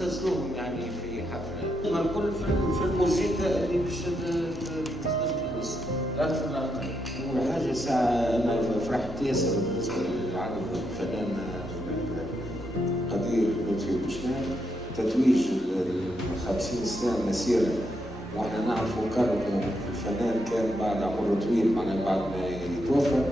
تختزلوهم يعني في حفلة؟ ما الكل في الموسيقى اللي باش تخرج الاسم أكثر لا أقل. أول حاجة ساعة أنا فرحت ياسر بالنسبة للعرض الفنان قدير لطفي بوشنان تتويج 50 سنة مسيرة، واحنا نعرفوا كرمه الفنان كان بعد عمره طويل معناها بعد ما يتوفى.